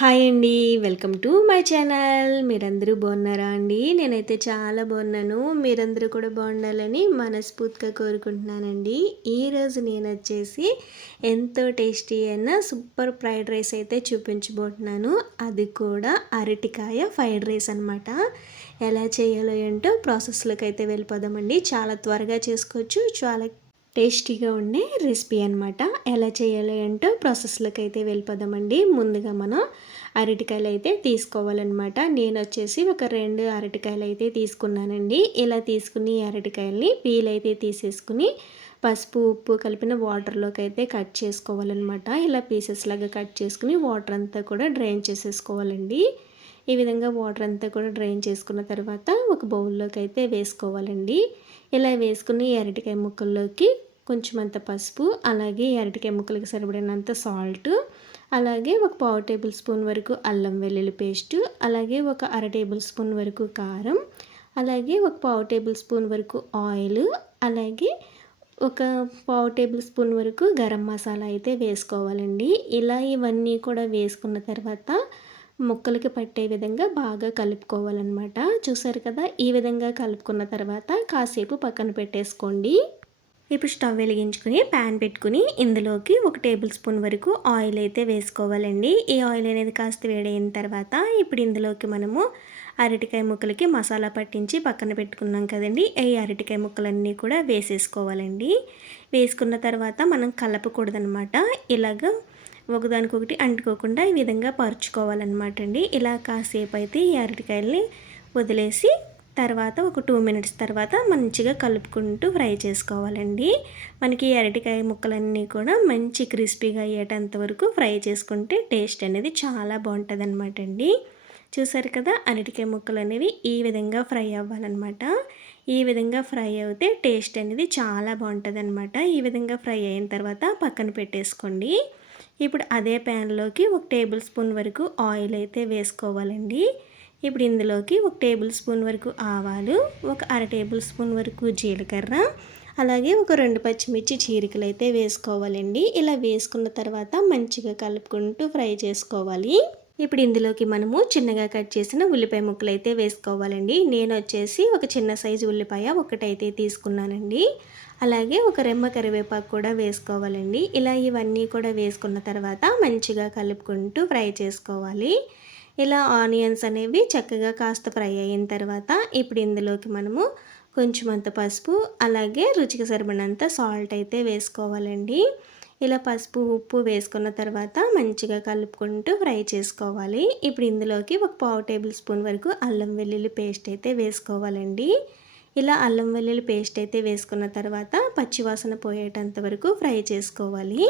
Hi అండి. Welcome to my channel. మీరందరూ బాగున్నారా అండి? నేనైతే చాలా బాగున్నాను. మీరందరూ కూడా బాగుండాలని మనస్ఫూర్తిగా కోరుకుంటున్నానండి. ఈరోజు నేనొచ్చేసి ఎంతో టేస్టీ అయిన సూపర్ ఫ్రైడ్ రైస్ అయితే చూపించబోతున్నాను. అది కూడా అరటికాయ ఫ్రైడ్ రైస్ అనమాట. ఎలా చేయాలో ఏంటో ప్రాసెస్లోకి అయితే వెళ్ళిపోదామండి. చాలా త్వరగా చేసుకోవచ్చు. చాలా టేస్టీగా ఉండే రెసిపీ అనమాట. ఎలా చేయాలో ఏంటో ప్రాసెస్లోకి అయితే వెళ్ళిపోదామండి. ముందుగా మనం అరటికాయలు అయితే తీసుకోవాలన్నమాట. నేను వచ్చేసి ఒక 2 అరటికాయలు అయితే తీసుకున్నానండి. ఇలా తీసుకుని అరటికాయల్ని పీల్ అయితే తీసేసుకుని పసుపు ఉప్పు కలిపిన వాటర్లోకి అయితే కట్ చేసుకోవాలన్నమాట. ఇలా పీసెస్ లాగా కట్ చేసుకుని వాటర్ అంతా కూడా డ్రైన్ చేసేసుకోవాలండి. ఈ విధంగా వాటర్ అంతా కూడా డ్రైన్ చేసుకున్న తర్వాత ఒక బౌల్లోకి అయితే వేసుకోవాలండి. ఇలా వేసుకుని అరటికాయ ముక్కల్లోకి కొంచెం అంత పసుపు, అలాగే అరటికాయ ముక్కలకి సరిపడినంత సాల్ట్, అలాగే ఒక 1/2 టేబుల్ స్పూన్ వరకు అల్లం వెల్లుల్లి పేస్టు, అలాగే ఒక 1/2 టేబుల్ స్పూన్ వరకు కారం, అలాగే ఒక 1/2 టేబుల్ స్పూన్ వరకు ఆయిల్, అలాగే ఒక 1/2 టేబుల్ స్పూన్ వరకు గరం మసాలా అయితే వేసుకోవాలండి. ఇలా ఇవన్నీ కూడా వేసుకున్న తర్వాత ముక్కలకి పట్టే విధంగా బాగా కలుపుకోవాలన్నమాట. చూసారు కదా, ఈ విధంగా కలుపుకున్న తర్వాత కాసేపు పక్కన పెట్టేసుకోండి. ఇప్పుడు స్టవ్ వెలిగించుకుని ప్యాన్ పెట్టుకుని ఇందులోకి 1 టేబుల్ స్పూన్ వరకు ఆయిల్ అయితే వేసుకోవాలండి. ఈ ఆయిల్ అనేది కాస్త వేడైన తర్వాత ఇప్పుడు ఇందులోకి మనము అరటికాయ ముక్కలకి మసాలా పట్టించి పక్కన పెట్టుకున్నాం కదండి. ఈ అరటికాయ ముక్కలన్నీ కూడా వేసేసుకోవాలండి. వేసుకున్న తర్వాత మనం కలపకూడదనమాట. ఇలాగ ఒకదానికొకటి అంటుకోకుండా ఈ విధంగా పరుచుకోవాలన్నమాట అండి. ఇలా కాసేపు అయితే ఈ అరటికాయల్ని వదిలేసి తర్వాత ఒక 2 మినిట్స్ తర్వాత మంచిగా కలుపుకుంటూ ఫ్రై చేసుకోవాలండి. మనకి అరటికాయ ముక్కలన్నీ కూడా మంచి క్రిస్పీగా అయ్యేటంత వరకు ఫ్రై చేసుకుంటే టేస్ట్ అనేది చాలా బాగుంటుంది అనమాట అండి. చూసారు కదా, అరటికాయ ముక్కలు అనేవి ఈ విధంగా ఫ్రై అవ్వాలన్నమాట. ఈ విధంగా ఫ్రై అయితే టేస్ట్ అనేది చాలా బాగుంటుంది అనమాట. ఈ విధంగా ఫ్రై అయిన తర్వాత పక్కన పెట్టేసుకోండి. ఇప్పుడు అదే ప్యాన్లోకి 1 టేబుల్ స్పూన్ వరకు ఆయిల్ అయితే వేసుకోవాలండి. ఇప్పుడు ఇందులోకి 1 టేబుల్ స్పూన్ వరకు ఆవాలు, ఒక 1/2 టేబుల్ స్పూన్ వరకు జీలకర్ర, అలాగే ఒక 2 పచ్చిమిర్చి చీరికలు అయితే వేసుకోవాలండి. ఇలా వేసుకున్న తర్వాత మంచిగా కలుపుకుంటూ ఫ్రై చేసుకోవాలి. ఇప్పుడు ఇందులోకి మనము చిన్నగా కట్ చేసిన ఉల్లిపాయ ముక్కలు అయితే వేసుకోవాలండి. నేను వచ్చేసి ఒక చిన్న సైజు ఉల్లిపాయ ఒకటైతే తీసుకున్నానండి. అలాగే ఒక రెమ్మ కరివేపాకు కూడా వేసుకోవాలండి. ఇలా ఇవన్నీ కూడా వేసుకున్న తర్వాత మంచిగా కలుపుకుంటూ ఫ్రై చేసుకోవాలి. ఇలా ఆనియన్స్ అనేవి చక్కగా కాస్త ఫ్రై అయిన తర్వాత ఇప్పుడు ఇందులోకి మనము కొంచెం అంత పసుపు, అలాగే రుచికి సరిపడినంత సాల్ట్ అయితే వేసుకోవాలండి. ఇలా పసుపు ఉప్పు వేసుకున్న తర్వాత మంచిగా కలుపుకుంటూ ఫ్రై చేసుకోవాలి. ఇప్పుడు ఇందులోకి ఒక 1/2 టేబుల్ స్పూన్ వరకు అల్లం వెల్లుల్లి పేస్ట్ అయితే వేసుకోవాలండి. ఇలా అల్లం వెల్లుల్లి పేస్ట్ అయితే వేసుకున్న తర్వాత పచ్చివాసన పోయేటంత వరకు ఫ్రై చేసుకోవాలి.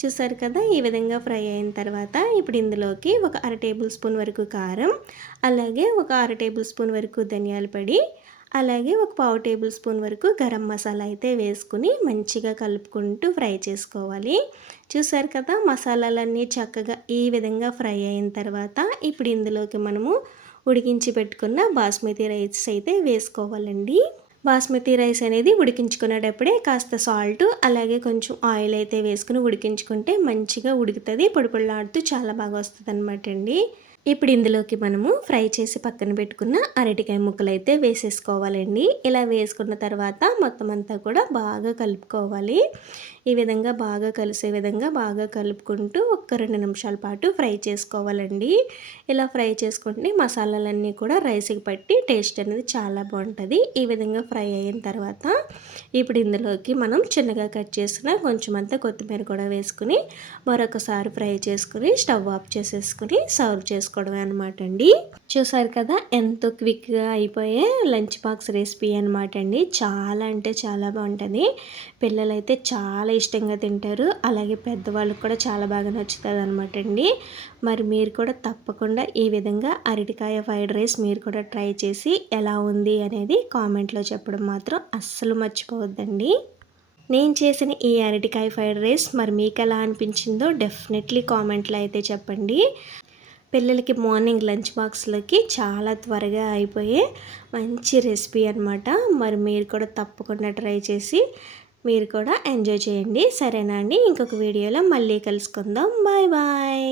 చూసారు కదా, ఈ విధంగా ఫ్రై అయిన తర్వాత ఇప్పుడు ఇందులోకి ఒక 1/2 టేబుల్ స్పూన్ వరకు కారం, అలాగే ఒక 1/2 టేబుల్ స్పూన్ వరకు ధనియాల పొడి, అలాగే ఒక 1/2 టేబుల్ స్పూన్ వరకు గరం మసాలా అయితే వేసుకుని మంచిగా కలుపుకుంటూ ఫ్రై చేసుకోవాలి. చూసారు కదా, మసాలాలన్నీ చక్కగా ఈ విధంగా ఫ్రై అయిన తర్వాత ఇప్పుడు ఇందులోకి మనము ఉడికించి పెట్టుకున్న బాస్మతి రైస్ అయితే వేసుకోవాలండి. బాస్మతి రైస్ అనేది ఉడికించుకునేటప్పుడే కాస్త సాల్ట్, అలాగే కొంచెం ఆయిల్ అయితే వేసుకుని ఉడికించుకుంటే మంచిగా ఉడుకుతుంది. పొడి పొడిలాడుతూ చాలా బాగా వస్తుంది అనమాట అండి. ఇప్పుడు ఇందులోకి మనము ఫ్రై చేసి పక్కన పెట్టుకున్న అరటికాయ ముక్కలు అయితే వేసేసుకోవాలండి. ఇలా వేసుకున్న తర్వాత మొత్తం అంతా కూడా బాగా కలుపుకోవాలి. ఈ విధంగా బాగా కలిసే విధంగా బాగా కలుపుకుంటూ ఒక 2 నిమిషాల పాటు ఫ్రై చేసుకోవాలండి. ఇలా ఫ్రై చేసుకుంటే మసాలాలన్నీ కూడా రైస్కి పట్టి టేస్ట్ అనేది చాలా బాగుంటుంది. ఈ విధంగా ఫ్రై అయిన తర్వాత ఇప్పుడు ఇందులోకి మనం చిన్నగా కట్ చేసిన కొంచెం అంతా కొత్తిమీర కూడా వేసుకుని మరొకసారి ఫ్రై చేసుకుని స్టవ్ ఆఫ్ చేసేసుకుని సర్వ్ చేసుకోవడమే అనమాట అండి. చూసారు కదా, ఎంతో క్విక్గా అయిపోయే లంచ్ బాక్స్ రెసిపీ అనమాట అండి. చాలా అంటే చాలా బాగుంటుంది. పిల్లలైతే చాలా ఇష్టంగా తింటారు, అలాగే పెద్దవాళ్ళకి కూడా చాలా బాగా నచ్చుతుంది అనమాట అండి. మరి మీరు కూడా తప్పకుండా ఈ విధంగా అరటికాయ ఫ్రైడ్ రైస్ మీరు కూడా ట్రై చేసి ఎలా ఉంది అనేది కామెంట్లో చెప్పడం మాత్రం అస్సలు మర్చిపోవద్దండి. నేను చేసిన ఈ అరటికాయ ఫ్రైడ్ రైస్ మరి మీకు ఎలా అనిపించిందో డెఫినెట్లీ కామెంట్లో అయితే చెప్పండి. పిల్లలకి మార్నింగ్ లంచ్ బాక్స్లోకి చాలా త్వరగా అయిపోయే మంచి రెసిపీ అనమాట. మరి మీరు కూడా తప్పకుండా ట్రై చేసి మీరు కూడా ఎంజాయ్ చేయండి. సరేనా అండి, ఇంకొక వీడియోలో మళ్ళీ కలుసుకుందాం. Bye bye.